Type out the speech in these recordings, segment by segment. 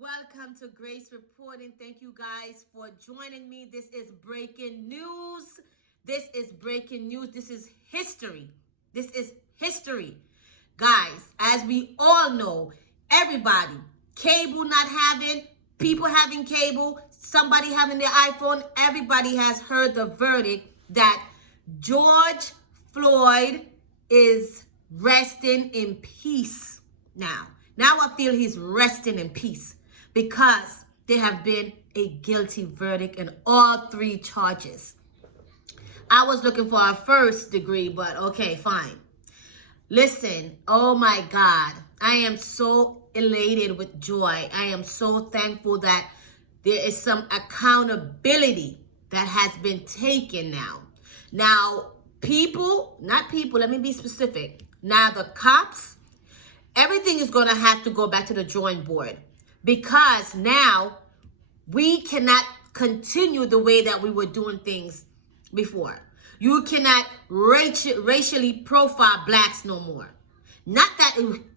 Welcome to Grace Reporting. Thank you guys for joining me. This is breaking news. This is breaking news. This is history. This is history. Guys, as we all know, everybody, cable not having, people having cable, somebody having their iPhone, everybody has heard the verdict that George Floyd is resting in peace now. Now I feel he's resting in peace because there have been a guilty verdict in all three charges. I was looking for a first degree, but okay, fine. Listen, oh my God, I am so elated with joy. I am so thankful that there is some accountability that has been taken now. Now, let me be specific. Now, the cops, everything is going to have to go back to the drawing board because now we cannot continue the way that we were doing things before. You cannot racially profile blacks no more. Not that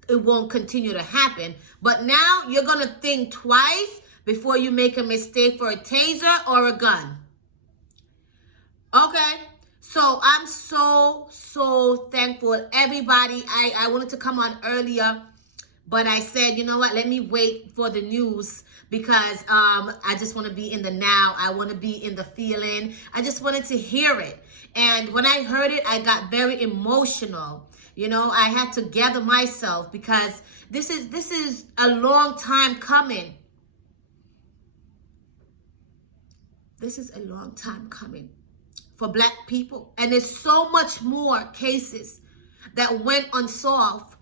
it won't continue to happen, but now you're going to think twice before you make a mistake for a taser or a gun. Okay? So I'm so thankful. Everybody, I wanted to come on earlier, but I said, you know what, let me wait for the news because I just want to be in the now. I want to be in the feeling. I just wanted to hear it. And when I heard it, I got very emotional. You know, I had to gather myself because this is a long time coming. This is a long time coming for black people. And there's so much more cases that went unsolved,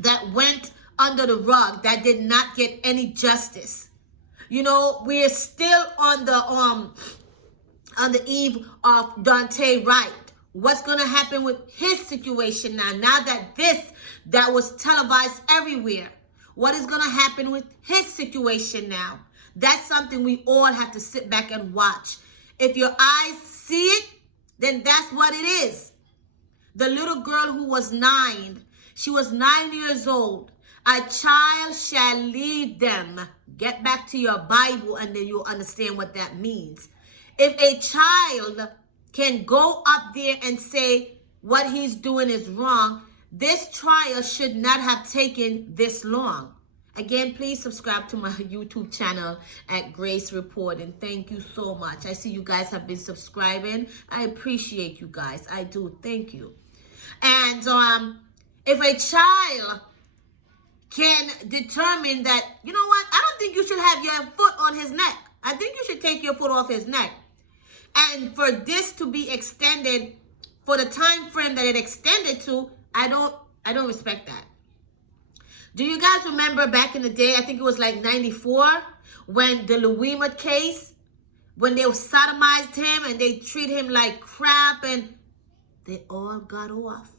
that went under the rug, that did not get any justice. You know, we're still on the eve of Dante Wright. What's going to happen with his situation now? Now that was televised everywhere. What is going to happen with his situation now? That's something we all have to sit back and watch. If your eyes see it, then that's what it is. The little girl who was 9, she was 9 years old. A child shall lead them. Get back to your Bible and then you'll understand what that means. If a child can go up there and say what he's doing is wrong, this trial should not have taken this long. Again, please subscribe to my YouTube channel at Grace Report, and thank you so much. I see you guys have been subscribing. I appreciate you guys. I do. Thank you. And if a child can determine that, you know what, I don't think you should have your foot on his neck. I think you should take your foot off his neck. And for this to be extended for the time frame that it extended to, I don't respect that. Do you guys remember back in the day, I think it was like 94, when the Louima case, when they sodomized him and they treat him like crap and they all got off.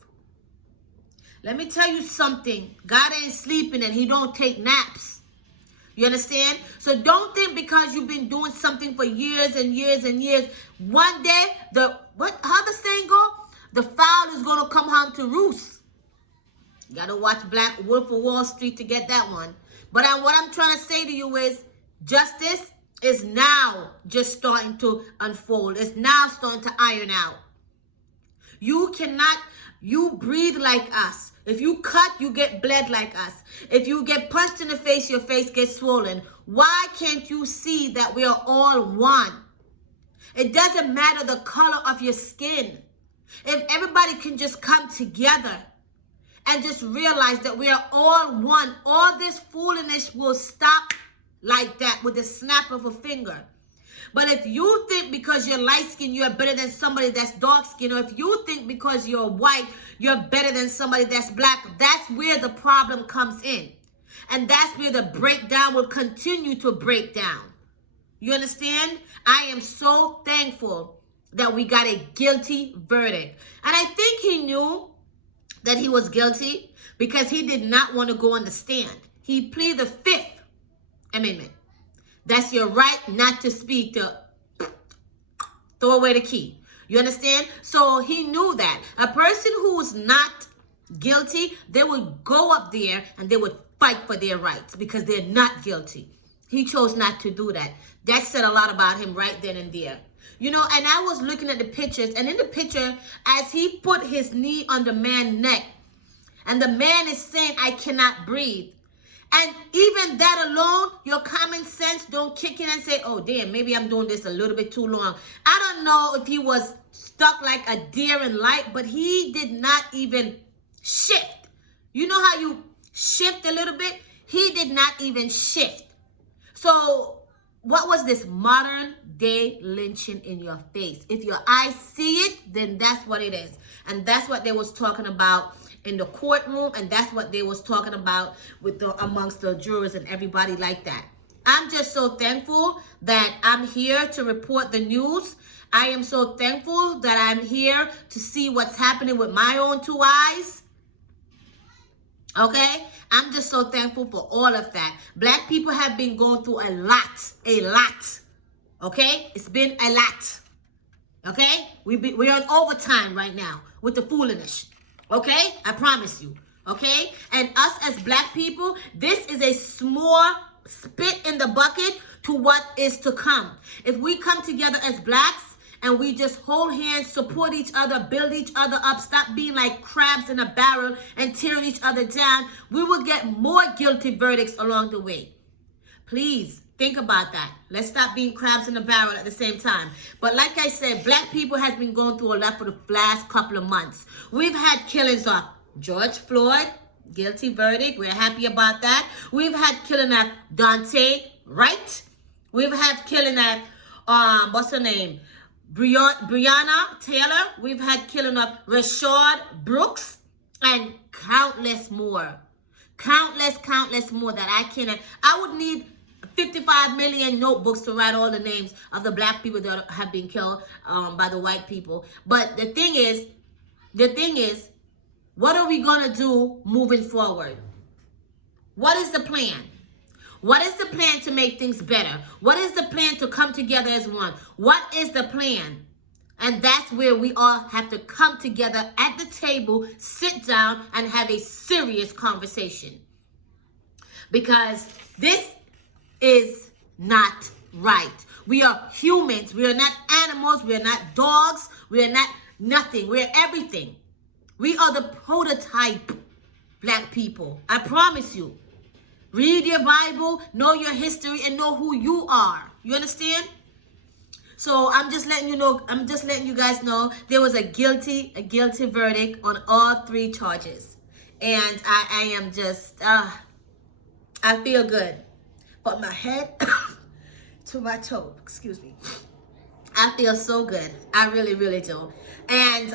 Let me tell you something. God ain't sleeping and he don't take naps. You understand? So don't think because you've been doing something for years and years and years, one day, how the saying go? The fowl is going to come home to roost. You got to watch Black Wolf of Wall Street to get that one. But what I'm trying to say to you is justice is now just starting to unfold. It's now starting to iron out. You breathe like us. If you cut, you get bled like us. If you get punched in the face, your face gets swollen. Why can't you see that we are all one? It doesn't matter the color of your skin. If everybody can just come together and just realize that we are all one, all this foolishness will stop like that with the snap of a finger. But if you think because you're light-skinned, you're better than somebody that's dark-skinned, or if you think because you're white, you're better than somebody that's black, that's where the problem comes in. And that's where the breakdown will continue to break down. You understand? I am so thankful that we got a guilty verdict. And I think he knew that he was guilty because he did not want to go on the stand. He pleaded the Fifth Amendment. That's your right not to speak, to throw away the key. You understand? So he knew that. A person who's not guilty, they would go up there and they would fight for their rights because they're not guilty. He chose not to do that. That said a lot about him right then and there. You know, and I was looking at the pictures, and in the picture, as he put his knee on the man's neck, and the man is saying, I cannot breathe. And even that alone, your common sense don't kick in and say, oh, damn, maybe I'm doing this a little bit too long. I don't know if he was stuck like a deer in light, but he did not even shift. You know how you shift a little bit? He did not even shift. So what was this? Modern day lynching in your face. If your eyes see it, then that's what it is. And that's what they was talking about in the courtroom, and that's what they was talking about with amongst the jurors and everybody like that. I'm just so thankful that I'm here to report the news. I am so thankful that I'm here to see what's happening with my own two eyes. Okay? I'm just so thankful for all of that. Black people have been going through a lot. Okay? It's been a lot. Okay? We're on overtime right now with the foolishness. Okay? I promise you. Okay? And us as black people, this is a small spit in the bucket to what is to come. If we come together as blacks and we just hold hands, support each other, build each other up, stop being like crabs in a barrel and tearing each other down, we will get more guilty verdicts along the way. Please think about that. Let's stop being crabs in a barrel at the same time. But like I said, black people has been going through a lot for the last couple of months. We've had killings of George Floyd, guilty verdict. We're happy about that. We've had killing of Dante Wright. We've had killing of, what's her name? Breonna Taylor. We've had killing of Rashard Brooks and countless more. Countless more that I cannot. I would need 55 million notebooks to write all the names of the black people that have been killed by the white people. But the thing is, what are we going to do moving forward? What is the plan? What is the plan to make things better? What is the plan to come together as one? What is the plan? And that's where we all have to come together at the table, sit down, and have a serious conversation. Because this is not right. We are humans. We are not animals. We are not dogs. We are not nothing. We are everything. We are the prototype black people. I promise you. Read your Bible, know your history, and know who you are. You understand? So I'm just letting you know, I'm just letting you guys know there was a guilty verdict on all 3 charges. And I am just, I feel good. From my head to my toe, excuse me. I feel so good. I really, really do. And,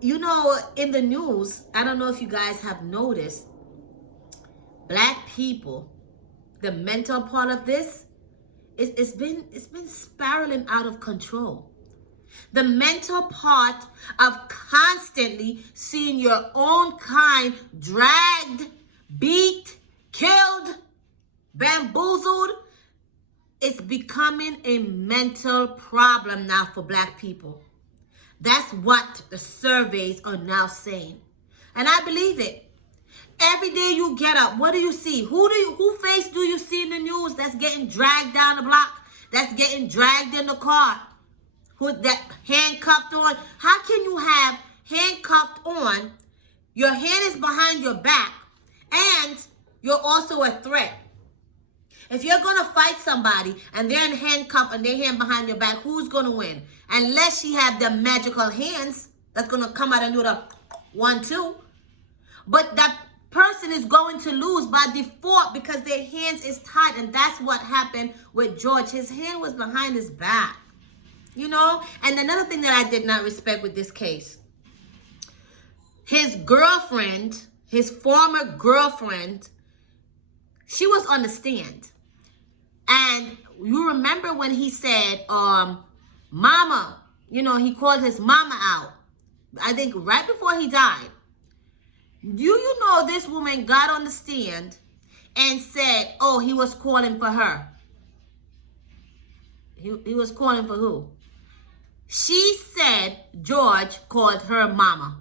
you know, in the news, I don't know if you guys have noticed, black people, the mental part of this, it's been spiraling out of control. The mental part of constantly seeing your own kind dragged, beat, killed, bamboozled, it's becoming a mental problem now for black people. That's what the surveys are now saying. And I believe it. Every day you get up, what do you see? Who face do you see in the news that's getting dragged down the block? That's getting dragged in the car? Who that handcuffed on? How can you have handcuffed on, your hand is behind your back, and you're also a threat? If you're going to fight somebody and they're in handcuff and their hand behind your back, who's going to win? Unless you have the magical hands that's going to come out and do the 1-2. But that person is going to lose by default because their hands is tied. And that's what happened with George. His hand was behind his back. You know? And another thing that I did not respect with this case, his girlfriend, his former girlfriend, she was on the stand. And you remember when he said, mama, you know, he called his mama out. I think right before he died. Do you know this woman got on the stand and said, oh, he was calling for her? He was calling for who? She said George called her mama.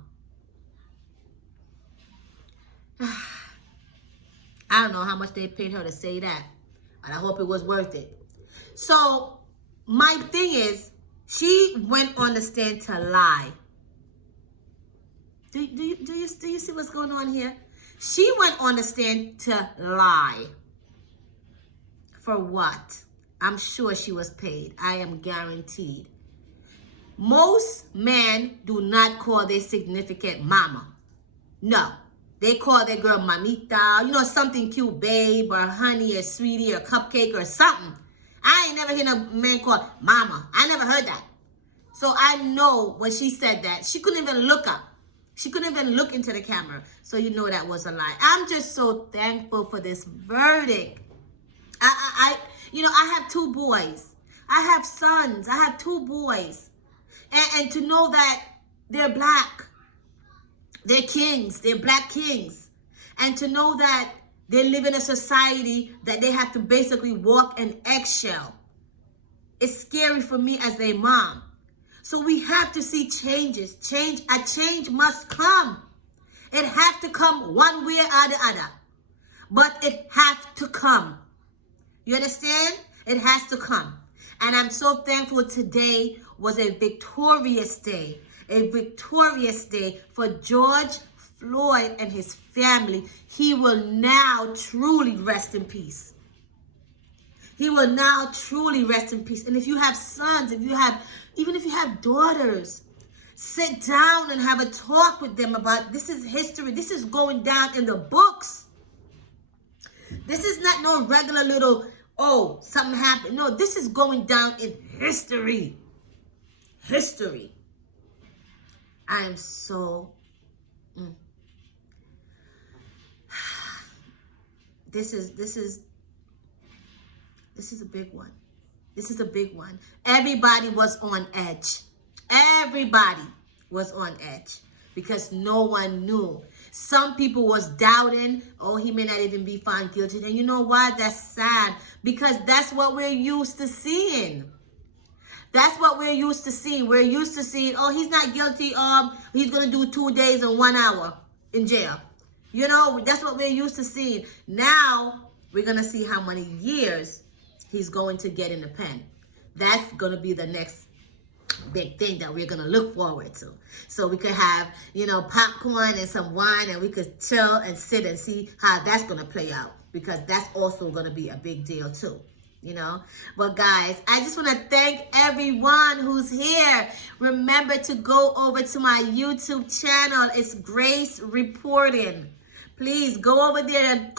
I don't know how much they paid her to say that, but I hope it was worth it. So my thing is, she went on the stand to lie. Do you see what's going on here? She went on the stand to lie. For what? I'm sure she was paid. I am guaranteed. Most men do not call their significant mama. No. They call their girl mamita, you know, something cute, babe, or honey, or sweetie, or cupcake, or something. I ain't never heard a man call mama. I never heard that. So I know when she said that, she couldn't even look up. She couldn't even look into the camera. So you know that was a lie. I'm just so thankful for this verdict. You know, I have 2 boys. I have sons. I have 2 boys. And to know that they're black. They're kings. They're black kings. And to know that they live in a society that they have to basically walk an eggshell. It's scary for me as a mom. So we have to see changes. A change must come. It has to come one way or the other. But it has to come. You understand? It has to come. And I'm so thankful today was a victorious day. A victorious day for George Floyd and his family. He will now truly rest in peace. He will now truly rest in peace. And if you have sons, even if you have daughters, sit down and have a talk with them about this is history. This is going down in the books. This is not no regular little, oh, something happened. No, this is going down in history. History. I am so... This is a big one. This is a big one. Everybody was on edge. Everybody was on edge because no one knew. Some people was doubting, oh, he may not even be found guilty. And you know why? That's sad because that's what we're used to seeing. That's what we're used to seeing. We're used to seeing, oh, he's not guilty. He's going to do 2 days and 1 hour in jail. You know, that's what we're used to seeing. Now, we're going to see how many years he's going to get in the pen. That's going to be the next big thing that we're going to look forward to. So we could have, you know, popcorn and some wine and we could chill and sit and see how that's going to play out. Because that's also going to be a big deal too. You know, but guys, I just want to thank everyone who's here. Remember to go over to my YouTube channel. It's Grace Reporting. Please go over there and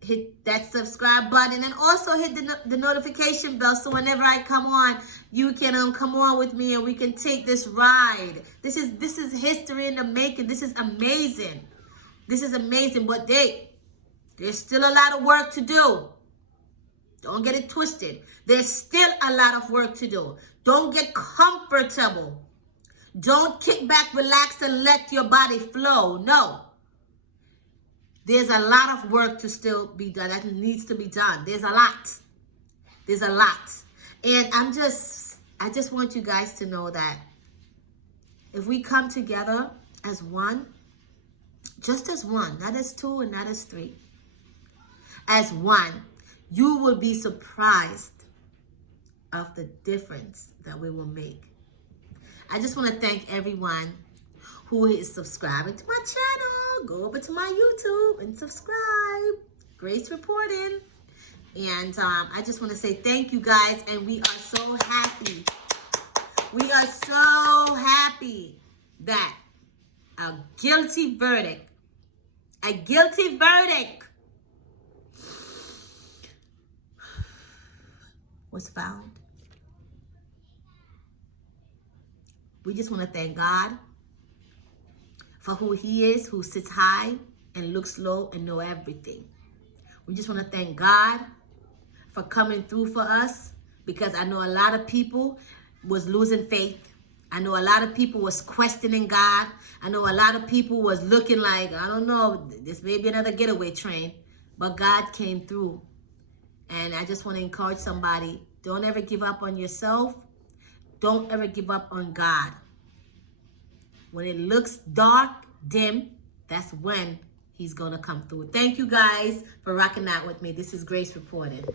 hit that subscribe button and also hit the notification bell so whenever I come on, you can come on with me and we can take this ride. This is history in the making. This is amazing. This is amazing, but there's still a lot of work to do. Don't get it twisted. There's still a lot of work to do. Don't get comfortable. Don't kick back, relax, and let your body flow. No. There's a lot of work to still be done. That needs to be done. There's a lot. There's a lot. And I just want you guys to know that if we come together as one, just as one, not as 2 and not as 3, as one, you will be surprised of the difference that we will make. I just want to thank everyone who is subscribing to my channel. Go over to my YouTube and subscribe. Grace Reporting. And I just want to say thank you guys. And we are so happy. We are so happy that a guilty verdict was found. We just want to thank God for who he is, who sits high and looks low and know everything. We just want to thank God for coming through for us because I know a lot of people was losing faith. I know a lot of people was questioning God. I know a lot of people was looking like, I don't know, this may be another getaway train. But God came through. And I just want to encourage somebody, don't ever give up on yourself. Don't ever give up on God. When it looks dark, dim, that's when He's going to come through. Thank you guys for rocking out with me. This is Grace reporting.